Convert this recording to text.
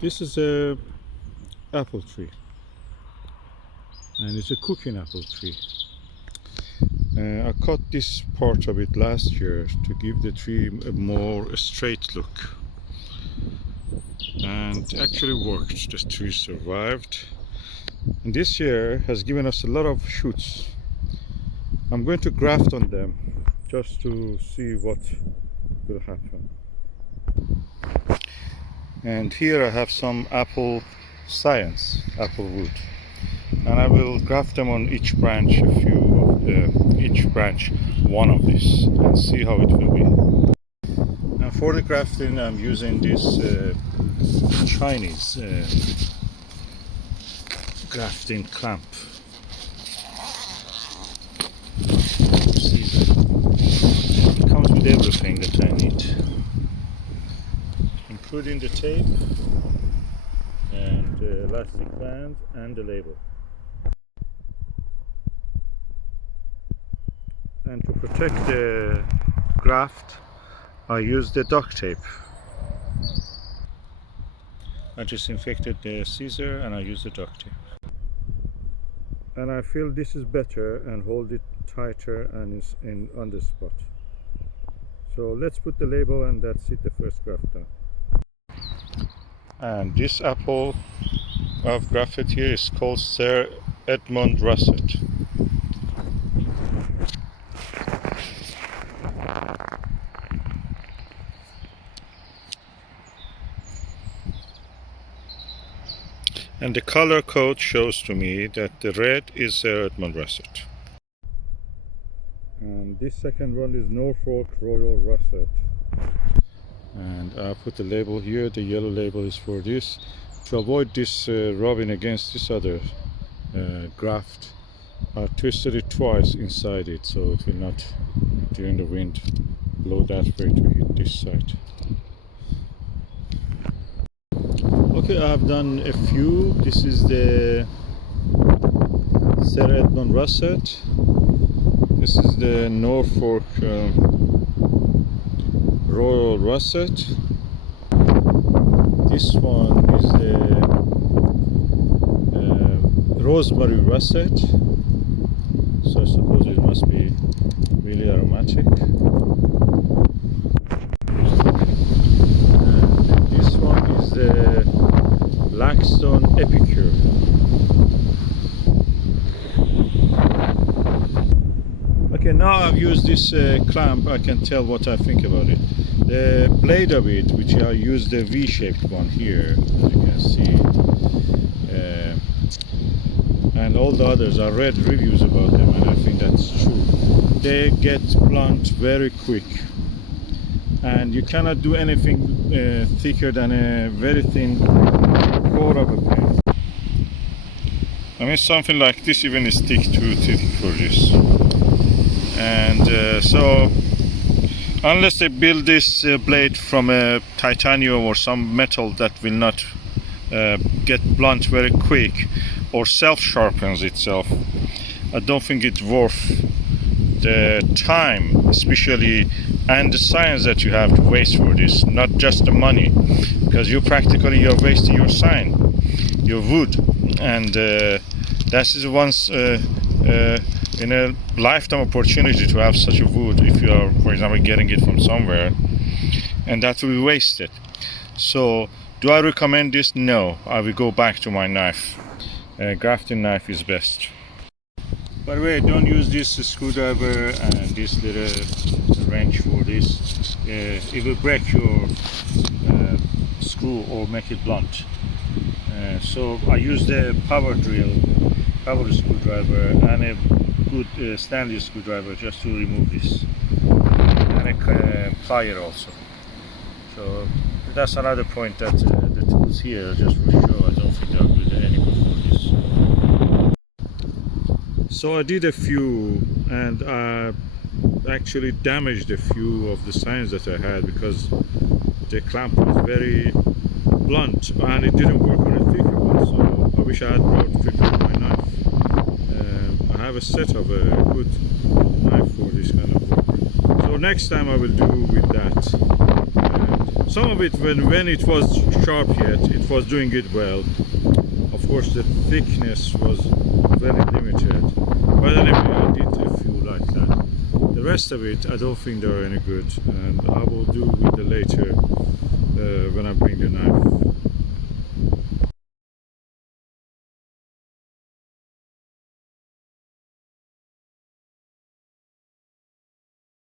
This is a apple tree, and it's a cooking apple tree. I cut this part of it last year to give the tree a more straight look, and it actually worked. The tree survived, and this year has given us a lot of shoots. I'm going to graft on them just to see what will happen. And here I have some apple science, apple wood, and I will graft them on each branch, one of these, and see how it will be. And for the grafting I'm using this Chinese grafting clamp. It comes with everything that I need, including the tape and the elastic band and the label. And to protect the graft, I used the duct tape. I disinfected the scissor and I used the duct tape. And I feel this is better and hold it tighter and is on the spot. So let's put the label, and that's it, the first graft done. And this apple I've grafted here is called Sir Edmund Russet. And the color code shows to me that the red is Sir Edmund Russet. And this second one is Norfolk Royal Russet. And I put the label here. The yellow label is for this. To avoid this rubbing against this other graft, I twisted it twice inside it, so it will not, during the wind, blow that way to hit this side. Okay, I have done a few. This is the Sir Edmund Russet. This is the Norfolk Royal Russet. This one is the Rosemary Russet. So I suppose it must be really aromatic. And this one is the Blackstone Epicure. Okay, now I've used this clamp, I can tell what I think about it. The blade of it, which I used the V-shaped one here, as you can see, and all the others, I read reviews about them and I think that's true. They get blunt very quick, and you cannot do anything thicker than a very thin core of a pen. I mean, something like this even is too thick for this. And so unless they build this blade from a titanium or some metal that will not get blunt very quick or self-sharpens itself, I don't think it's worth the time, especially, and the science that you have to waste for this, not just the money, because you're wasting your sign, your wood, and that is once in a lifetime opportunity to have such a wood if you are, for example, getting it from somewhere, and that will be wasted. So do I recommend this? No, I will go back to my knife. Grafting knife is best. By the way, don't use this screwdriver and this little wrench for this. It will break your screw or make it blunt. So I use the power screwdriver and a good Stanley screwdriver just to remove this, and a plier also. So that's another point, that the tools here, just for show, I don't think they are good anymore for this. So I did a few, and I actually damaged a few of the signs that I had because the clamp was very blunt and it didn't work on a thicker one. So I wish I had brought thicker on my knife. I have a set of a good knife for this kind of work. So next time I will do with that. And Some of it, when it was sharp yet, it was doing it well. Of course, the thickness was very limited, but anyway, I did a few like that. The rest of it, I don't think they're any good, and I will do with the later when I bring the knife.